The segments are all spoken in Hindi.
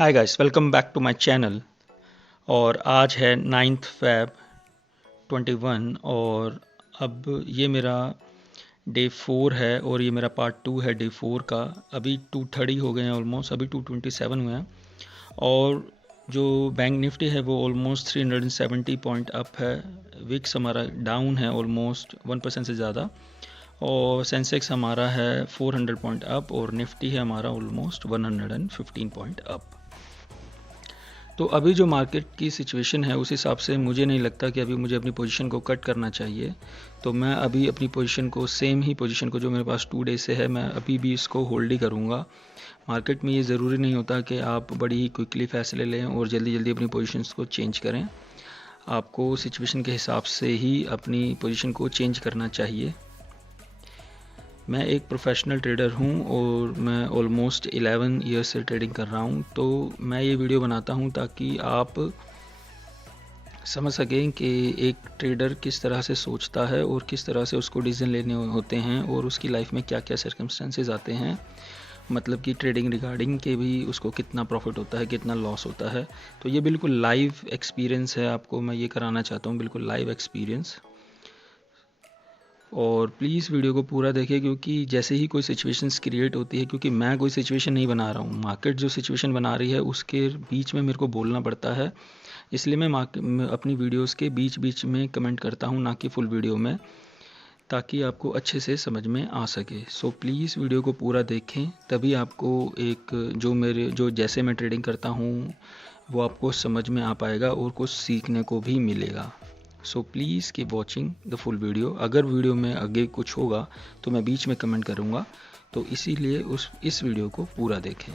Hi guys, welcome back to my channel. और आज है 9th Feb 21 और अब ये मेरा डे 4 है और ये मेरा पार्ट 2 है डे 4 का। अभी 2:30 हो गए हैं ऑलमोस्ट, अभी 2:27 हुए हैं और जो बैंक निफ्टी है वो ऑलमोस्ट 370 पॉइंट अप है। विक्स हमारा डाउन है ऑलमोस्ट 1% से ज़्यादा और सेंसेक्स हमारा है 400 पॉइंट अप और निफ्टी है हमारा ऑलमोस्ट 115 पॉइंट अप। तो अभी जो मार्केट की सिचुएशन है उस हिसाब से मुझे नहीं लगता कि अभी मुझे अपनी पोजीशन को कट करना चाहिए। तो मैं अभी अपनी पोजीशन को, सेम ही पोजीशन को जो मेरे पास 2 डेज से है, मैं अभी भी इसको होल्ड ही करूँगा। मार्केट में ये ज़रूरी नहीं होता कि आप बड़ी ही क्विकली फैसले लें और जल्दी जल्दी अपनी पोजीशंस को चेंज करें। आपको सिचुएशन के हिसाब से ही अपनी पोजीशन को चेंज करना चाहिए। मैं एक प्रोफेशनल ट्रेडर हूं और मैं ऑलमोस्ट 11 ईयर्स से ट्रेडिंग कर रहा हूं। तो मैं ये वीडियो बनाता हूं ताकि आप समझ सकें कि एक ट्रेडर किस तरह से सोचता है और किस तरह से उसको डिसीजन लेने होते हैं और उसकी लाइफ में क्या क्या सर्कमस्टेंसेस आते हैं। मतलब कि ट्रेडिंग रिगार्डिंग के भी उसको कितना प्रॉफिट होता है, कितना लॉस होता है। तो ये बिल्कुल लाइव एक्सपीरियंस है, आपको मैं ये कराना चाहता हूँ, बिल्कुल लाइव एक्सपीरियंस। और प्लीज़ वीडियो को पूरा देखें क्योंकि जैसे ही कोई सिचुएशंस क्रिएट होती है, क्योंकि मैं कोई सिचुएशन नहीं बना रहा हूँ, मार्केट जो सिचुएशन बना रही है उसके बीच में मेरे को बोलना पड़ता है। इसलिए मैं अपनी वीडियोस के बीच बीच में कमेंट करता हूँ, ना कि फुल वीडियो में, ताकि आपको अच्छे से समझ में आ सके। सो प्लीज़ वीडियो को पूरा देखें, तभी आपको एक जो जैसे मैं ट्रेडिंग करता हूँ वो आपको समझ में आ पाएगा और कुछ सीखने को भी मिलेगा। So please keep watching the full video. अगर वीडियो में आगे कुछ होगा तो मैं बीच में कमेंट करूँगा, तो इसीलिए इस वीडियो को पूरा देखें।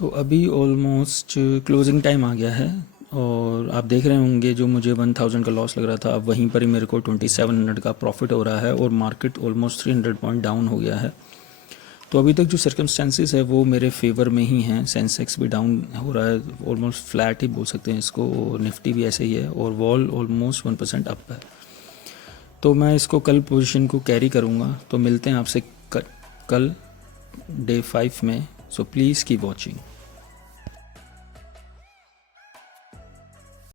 तो अभी ऑलमोस्ट क्लोजिंग टाइम आ गया है और आप देख रहे होंगे जो मुझे 1000 का लॉस लग रहा था, अब वहीं पर ही मेरे को 2700 का प्रॉफिट हो रहा है और मार्केट ऑलमोस्ट 300 पॉइंट डाउन हो गया है। तो अभी तक जो सर्कमस्टेंसेस है वो मेरे फेवर में ही हैं। सेंसेक्स भी डाउन हो रहा है, ऑलमोस्ट फ्लैट ही बोल सकते हैं इसको, और निफ्टी भी ऐसे ही है और वॉल ऑलमोस्ट 1% अप है। तो मैं इसको कल पोजीशन को कैरी करूँगा। तो मिलते हैं आपसे कल डे 5 में। So please keep watching.